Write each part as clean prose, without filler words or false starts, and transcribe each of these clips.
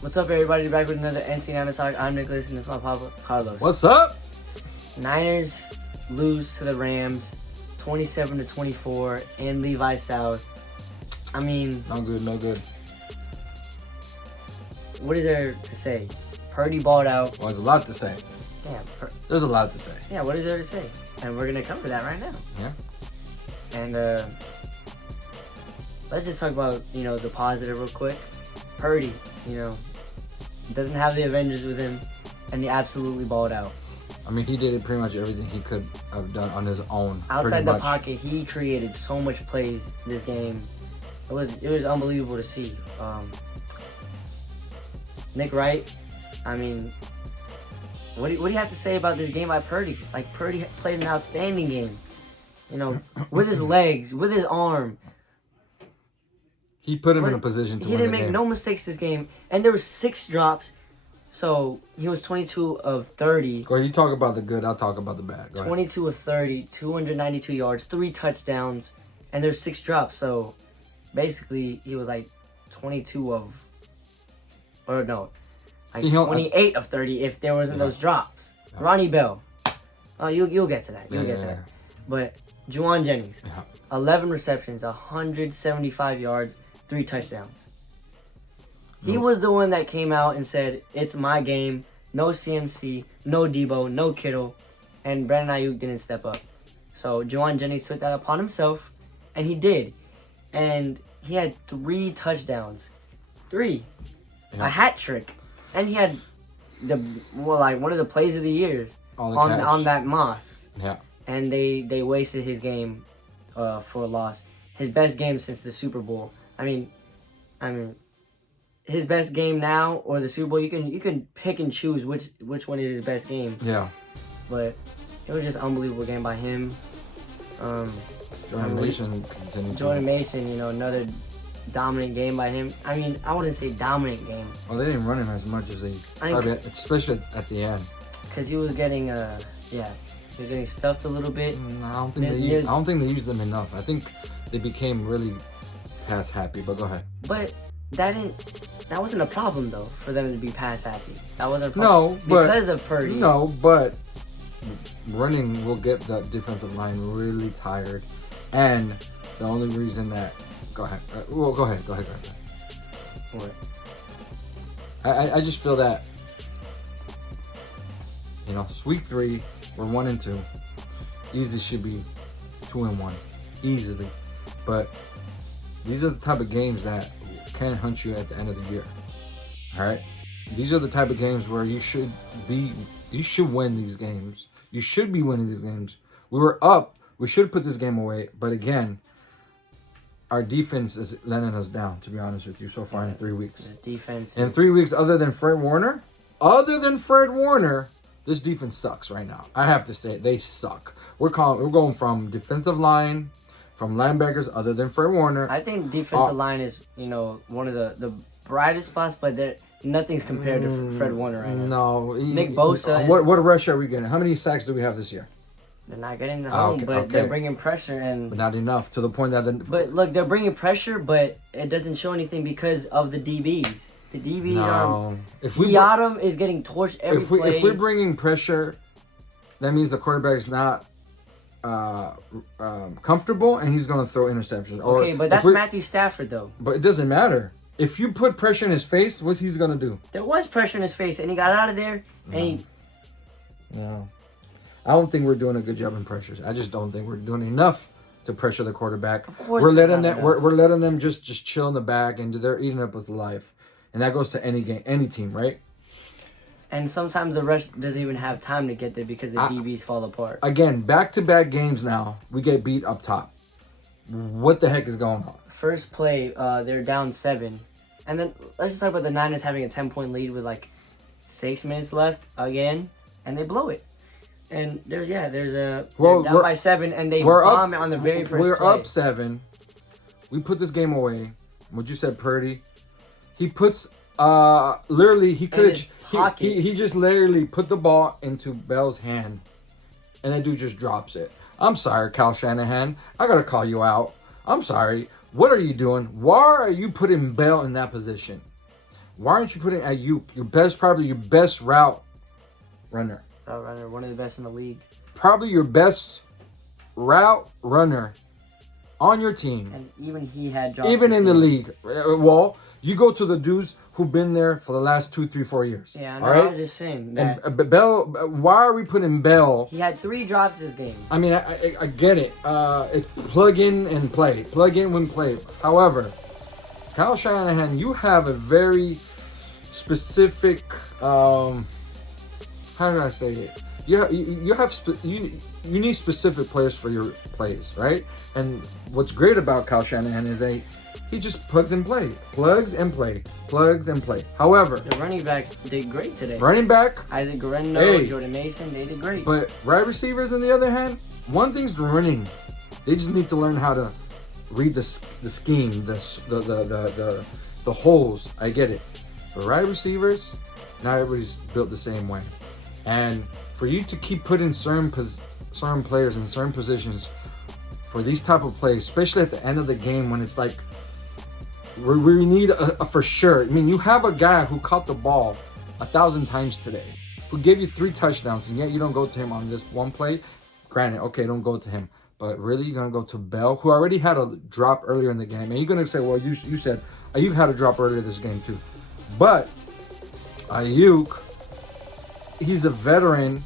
What's up, everybody? Back with another Niner Talk. I'm Nicholas, and this is my papa, Carlos. What's up? Niners lose to the Rams, 27-24, in Levi South. I mean, No good. what is there to say? Purdy balled out. Well, there's a lot to say. Yeah, There's a lot to say. yeah. What is there to say? And we're gonna cover that right now. Yeah. And let's just talk about the positive real quick. Purdy, doesn't have the Avengers with him, and he absolutely balled out. I mean, he did pretty much everything he could have done on his own. Outside the pocket, he created so much plays this game. It was unbelievable to see. Nick Wright, I mean, what do you have to say about this game by Purdy? Like, Purdy played an outstanding game. With his legs, with his arm. He put him in a position to win the game. He didn't make no mistakes this game. And there were 6 drops. So, he was 22 of 30. Go ahead, you talk about the good, I'll talk about the bad. Go ahead. 22 of 30, 292 yards, 3 touchdowns, and there's 6 drops. So, basically, he was like 28 of 30 if there wasn't those drops. Yeah. Ronnie Bell. Oh, you'll get to that. You'll get to that. But Juwan Jennings, 11 receptions, 175 yards, 3 touchdowns. He was the one that came out and said, "It's my game. No CMC, no Debo, no Kittle," and Brandon Ayuk didn't step up. So Juwan Jennings took that upon himself, and he did. And he had 3 touchdowns. 3. A hat trick. And he had one of the plays of the years on that Moss. Yeah. And they wasted his game for a loss. His best game since the Super Bowl. I mean, his best game now or the Super Bowl. You can pick and choose which one is his best game. Yeah. But it was just an unbelievable game by him. Jordan Mason, another dominant game by him. I mean, I wouldn't say dominant game. Well, they didn't run him as much as they especially at the end. Because he was getting stuffed a little bit. I don't think they used them enough. I think they became really pass happy. But go ahead. But that wasn't a problem though for them to be pass happy. That wasn't a problem. No, but because of Purdy. No, but running will get the defensive line really tired, and the only reason that go ahead. Go ahead. What? I just feel that week 3 we're 1-2. Easily should be 2-1, easily. But these are the type of games that can hunt you at the end of the year. All right, these are the type of games where you should win these games. You should be winning these games. We were up. We should put this game away. But again, our defense is letting us down, to be honest with you, so far in 3 weeks. The defense in 3 weeks, other than Fred Warner, this defense sucks right now. I have to say it. They suck. We're going from defensive line, from linebackers other than Fred Warner. I think defensive line is, one of the brightest spots, but nothing's compared to Fred Warner right now. No. Nick Bosa. What rush are we getting? How many sacks do we have this year? They're not getting the home, they're bringing pressure. But not enough, to the point that... But look, they're bringing pressure, but it doesn't show anything because of the DBs. The DBs are... Yadam is getting torched every play. If we're bringing pressure, that means the quarterback is not comfortable, and he's going to throw interceptions. Okay, but that's Matthew Stafford, though. But it doesn't matter. If you put pressure in his face, what's he going to do? There was pressure in his face, and he got out of there, No. I don't think we're doing a good job in pressures. I just don't think we're doing enough to pressure the quarterback. Of course, we're letting them just chill in the back, and they're eating up his life. And that goes to any game, any team, right? And sometimes the rush doesn't even have time to get there because the DBs fall apart. Again, back-to-back games now, we get beat up top. What the heck is going on? First play, they're down 7. And then let's just talk about the Niners having a 10-point lead with 6 minutes left again, and they blow it. And they're down by 7, and they bomb it on the very first play. We're up 7. We put this game away. What you said, Purdy. He puts literally he could he just literally put the ball into Bell's hand, and that dude just drops it. I'm sorry, Kyle Shanahan. I gotta call you out. I'm sorry. What are you doing? Why are you putting Bell in that position? Why aren't you putting Ayuk, probably your best route runner? Route runner, one of the best in the league. Probably your best route runner on your team. And even he had drops. Even in the league. Well, you go to the dudes who've been there for the last 2, 3, 4 years. Yeah, no, I was just saying that. And Bell, why are we putting Bell? He had 3 drops this game. I mean, I get it. It's plug in and play. Plug in when play. However, Kyle Shanahan, you have a very specific, how do I say it? You need specific players for your plays, right? And what's great about Kyle Shanahan is he just plugs and play. However, the running backs did great today. Running back, Isaac Guerrero, Jordan Mason, they did great. But wide receivers, on the other hand, one thing's running. They just need to learn how to read the scheme, the holes. I get it. But wide receivers, not everybody's built the same way. And for you to keep putting certain players in certain positions for these type of plays, especially at the end of the game when it's like we need a for sure. I mean, you have a guy who caught the ball 1,000 times today, who gave you 3 touchdowns, and yet you don't go to him on this one play. Granted, okay, don't go to him. But really, you're going to go to Bell, who already had a drop earlier in the game. And you're going to say, well, you said Ayuk had a drop earlier this game too. But Ayuk, he's a veteran,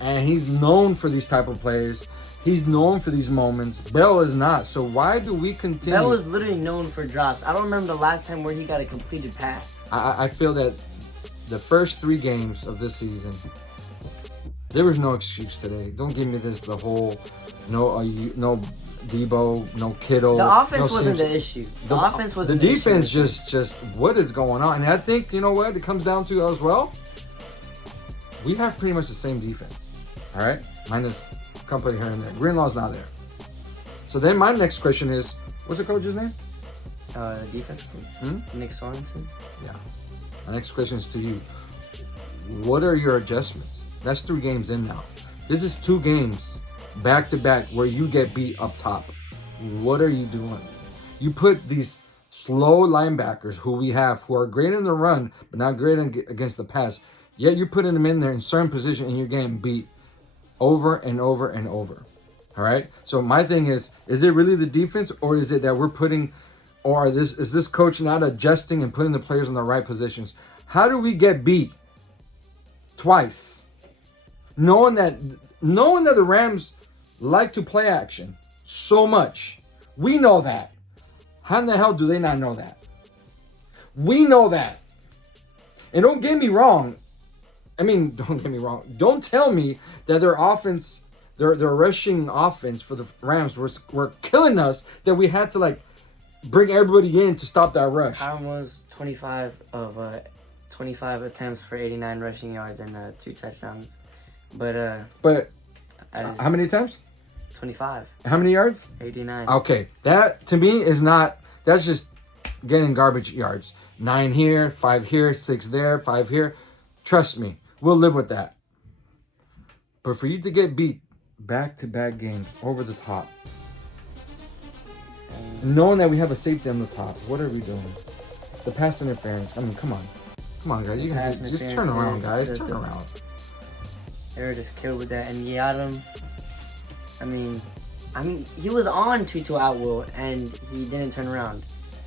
and he's known for these type of plays. He's known for these moments. Bell is not. So why do we continue? Bell was literally known for drops. I don't remember the last time where he got a completed pass. I feel that the first 3 games of this season, there was no excuse today. Don't give me this, the whole no Debo, no Kittle. The offense wasn't the issue. The offense wasn't the defense. Just what is going on? And I think, you know what, it comes down to as well. We have pretty much the same defense. All right, minus a couple here and there. Greenlaw's not there. So then my next question is, what's the coach's name? Defense coach. Nick Sorensen. Yeah. My next question is to you. What are your adjustments? That's 3 games in now. This is 2 games back to back where you get beat up top. What are you doing? You put these slow linebackers who we have, who are great in the run, but not great against the pass. Yet you're putting them in there in certain position and you're getting beat over and over and over. All right. So my thing is it really the defense, or is it that we're putting, or is this coach not adjusting and putting the players in the right positions? How do we get beat twice, knowing that the Rams like to play action so much? We know that. How in the hell do they not know that? We know that. And don't get me wrong. Don't tell me that their offense, their rushing offense for the Rams were killing us, that we had to bring everybody in to stop that rush. Kyron was 25 attempts for 89 rushing yards and 2 touchdowns. But how many attempts? 25. How many yards? 89. Okay, that to me is not. That's just getting garbage yards. 9 here, 5 here, 6 there, 5 here. Trust me, we'll live with that. But for you to get beat back-to-back games over the top, knowing that we have a safety on the top, what are we doing? The pass interference. I mean, come on, guys. You guys just turn around, guys. Turn around. They were just killed with that, and Yadam. I mean, he was on Tutu Atwell, and he didn't turn around.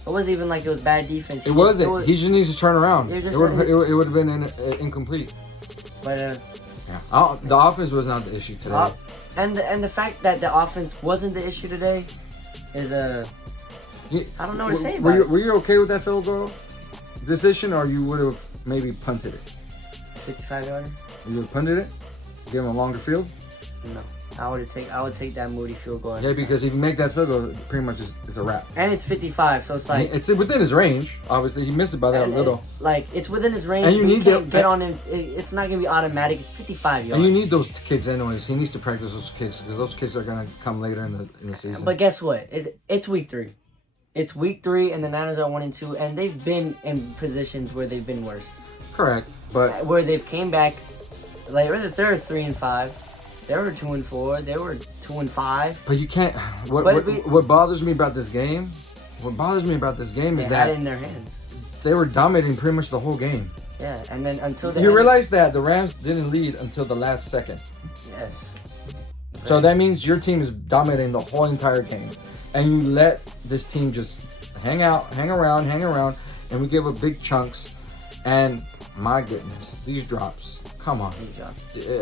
It wasn't even like it was bad defense. He just needs to turn around. It would have been incomplete. But the offense was not the issue today. And the fact that the offense wasn't the issue today is I don't know what to say about it. Were you okay with that field goal decision, or you would have maybe punted it? 55-yarder. You would have punted it? Give him a longer field? No. I would take that Moody field goal. Yeah, because if you make that field goal, it pretty much is a wrap. And it's 55, so it's like it's within his range. Obviously, he missed it by that little. It's within his range. And you need to get on him. It's not gonna be automatic. It's 55 yards. And you need those kicks anyways. He needs to practice those kicks because those kicks are gonna come later in the season. But guess what? It's week 3. It's week 3, and the Niners are 1-2, and they've been in positions where they've been worse. Correct, but where they've came back. Like they're 3-5. They were 2-4. They were 2-5. But you can't. What bothers me about this game? What bothers me about this game is that had it in their hands. they were dominating pretty much the whole game. Yeah, and then until you realize that the Rams didn't lead until the last second. Yes. So that means your team is dominating the whole entire game, and you let this team just hang around, and we give up big chunks. And my goodness, these drops. Come on.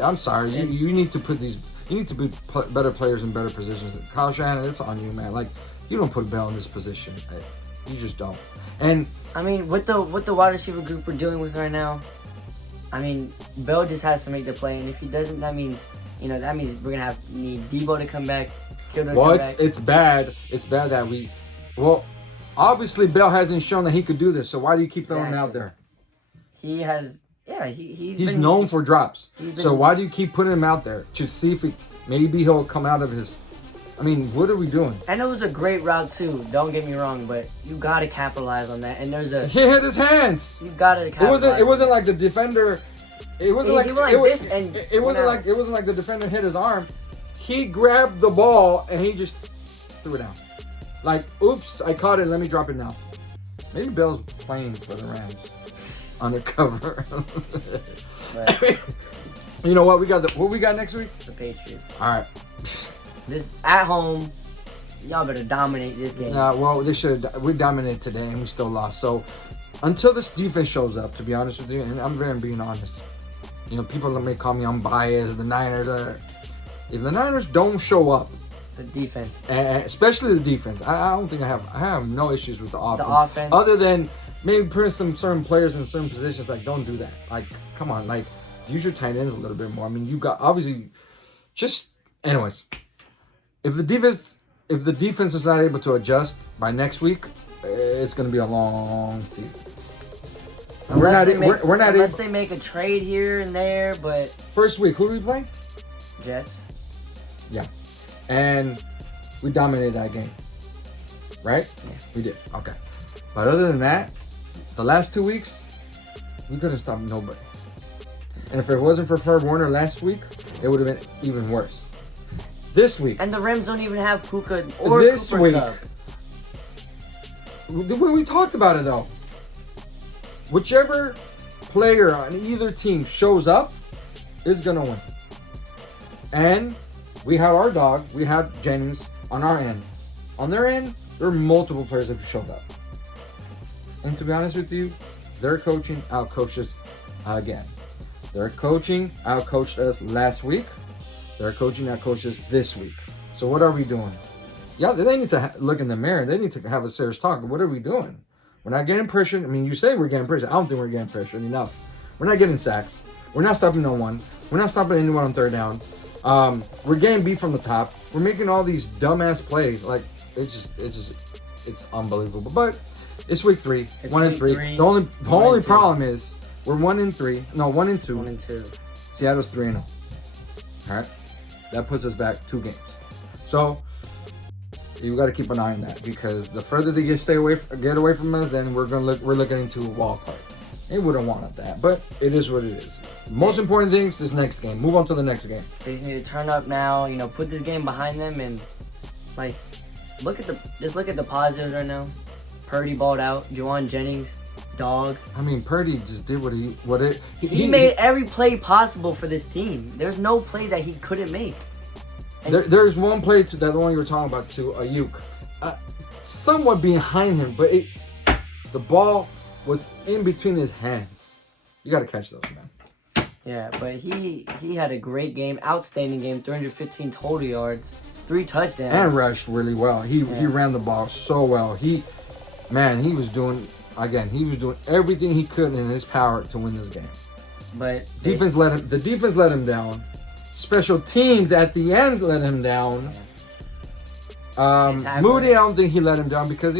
I'm sorry. You need to put these. You need to put better players in better positions. Kyle Shanahan, it's on you, man. Like, you don't put Bell in this position. You just don't. And I mean, with the wide receiver group we're dealing with right now, I mean, Bell just has to make the play, and if he doesn't, that means we're gonna need Debo to come back. It's bad. It's bad that we. Well, obviously Bell hasn't shown that he could do this. So why do you keep throwing him out there? He has. Yeah, he's known for drops. So why do you keep putting him out there to see if maybe he'll come out of his? I mean, what are we doing? I know it was a great route too. Don't get me wrong, but you gotta capitalize on that. And he hit his hands. You gotta capitalize. It wasn't like the defender. It wasn't like it wasn't like the defender hit his arm. He grabbed the ball and he just threw it out. Like, oops, I caught it. Let me drop it now. Maybe Bell's playing for the Rams undercover. You know what? What we got next week? The Patriots. All right. This at home, y'all better dominate this game. Well, we dominated today and we still lost. So until this defense shows up, to be honest with you, and I'm very being honest, people may call me unbiased. The Niners are. If the Niners don't show up, the defense, especially the defense, I don't think I have no issues with the offense. The offense, other than maybe putting some certain players in certain positions. Like, don't do that. Like, come on, like use your tight ends a little bit more. I mean, you got obviously just anyways. If the defense is not able to adjust by next week, it's going to be a long season. Unless they make a trade here and there, but first week, who do we play? Jets. Yeah, and we dominated that game, right? Yeah, we did. Okay, but other than that, the last 2 weeks, we couldn't stop nobody. And if it wasn't for Fred Warner last week, it would have been even worse. This week. And the Rams don't even have Puka or this Cooper week. Kupp. When we talked about it though, whichever player on either team shows up is gonna win. And we had our dog, we had Jennings on our end. On their end, there were multiple players that showed up. And to be honest with you, their coaching outcoached us again. Their coaching outcoached us last week. Their coaching outcoached us this week. So what are we doing? Yeah, they need to look in the mirror. They need to have a serious talk. What are we doing? We're not getting pressured. I mean, you say we're getting pressured. I don't think we're getting pressured enough. We're not getting sacks. We're not stopping no one. We're not stopping anyone on third down. We're getting beat from the top. We're making all these dumbass plays. Like, it's unbelievable. But it's week 3. It's 1-3. The only problem is we're 1-3. No, 1-2. 1-2. Seattle's 3-0. All right, that puts us back 2 games. So you got to keep an eye on that, because the further they get away from us, then we're looking into a wild card. They wouldn't want that, but it is what it is. Most important thing is this next game. Move on to the next game. They just need to turn up now. Put this game behind them and look at the positives right now. Purdy balled out. Juwan Jennings, dog. I mean, Purdy just did he made every play possible for this team. There's no play that he couldn't make. There's one play that the one you were talking about to Ayuk, somewhat behind him, but the ball was in between his hands. You got to catch those, man. Yeah, but he had a great game, outstanding game, 315 total yards, 3 touchdowns, and rushed really well. He ran the ball so well. He was doing everything he could in his power to win this game. But the defense let him down. Special teams at the end let him down. Moody, I don't think he let him down, because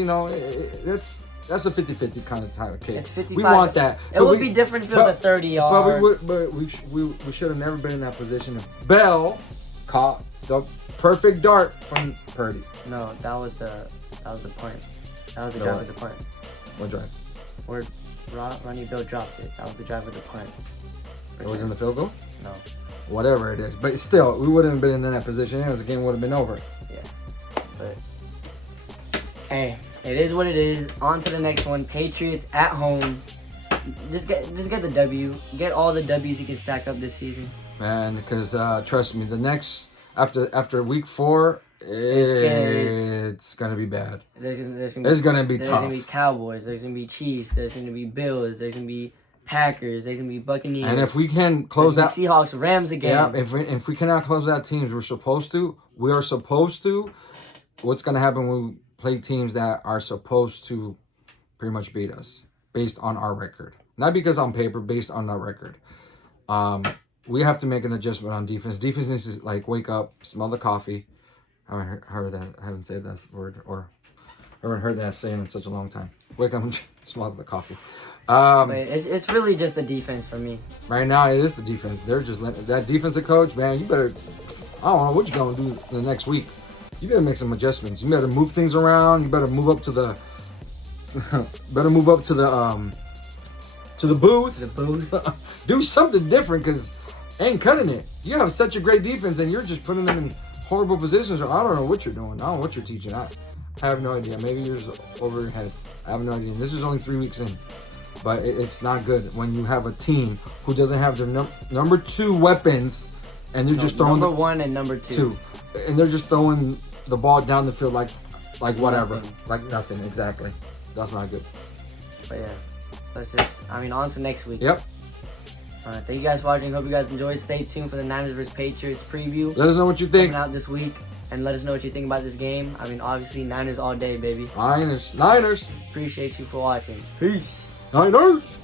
that's a 50-50 kind of type of case. It's 55. We want that. It would be different if it was a 30-yard. But we should have never been in that position if Bell caught the perfect dart from Purdy. No, that was the punt. That was the drive of the punt. What drive? Where Ronnie Bill dropped it. That was the drive of the punt. It was in the field goal? No. Whatever it is. But still, we wouldn't have been in that position. The game would have been over. Yeah. But, hey, It is what it is. On to the next one. Patriots at home. Just get the W. Get all the W's you can stack up this season. Man, because trust me, the next after week 4, it's gonna be bad. It's gonna be tough. There's gonna be Cowboys. There's gonna be Chiefs. There's gonna be Bills. There's gonna be Packers. There's gonna be Buccaneers. And if we can close out Seahawks, Rams again. Yeah, if we cannot close out teams we are supposed to. What's gonna happen when we play teams that are supposed to pretty much beat us based on our record? Not because on paper, based on our record. We have to make an adjustment on defense. Defense needs to like wake up, smell the coffee. I haven't said that word, or I haven't heard that saying in such a long time. Wake up and smell the coffee. But it's really just the defense for me. Right now, it is the defense. They're just that defensive coach, man. You better. I don't know what you're gonna do the next week. You better make some adjustments. You better move things around. You better move up to the. To the booth. The booth. Do something different, because ain't cutting it. You have such a great defense, and you're just putting them in horrible positions. I don't know what you're doing. I don't know what you're teaching. I have no idea. Maybe you're just over your head. I have no idea. This is only 3 weeks in. But it's not good when you have a team who doesn't have their number 2 weapons, and they're just throwing number 1 and number 2. And they're just throwing the ball down the field like whatever. Nothing. Like nothing, exactly. That's not good. But yeah, on to next week. Yep. Thank you guys for watching. Hope you guys enjoyed. Stay tuned for the Niners vs. Patriots preview. Let us know what you think. Coming out this week. And let us know what you think about this game. Obviously, Niners all day, baby. Niners. Appreciate you for watching. Peace. Niners.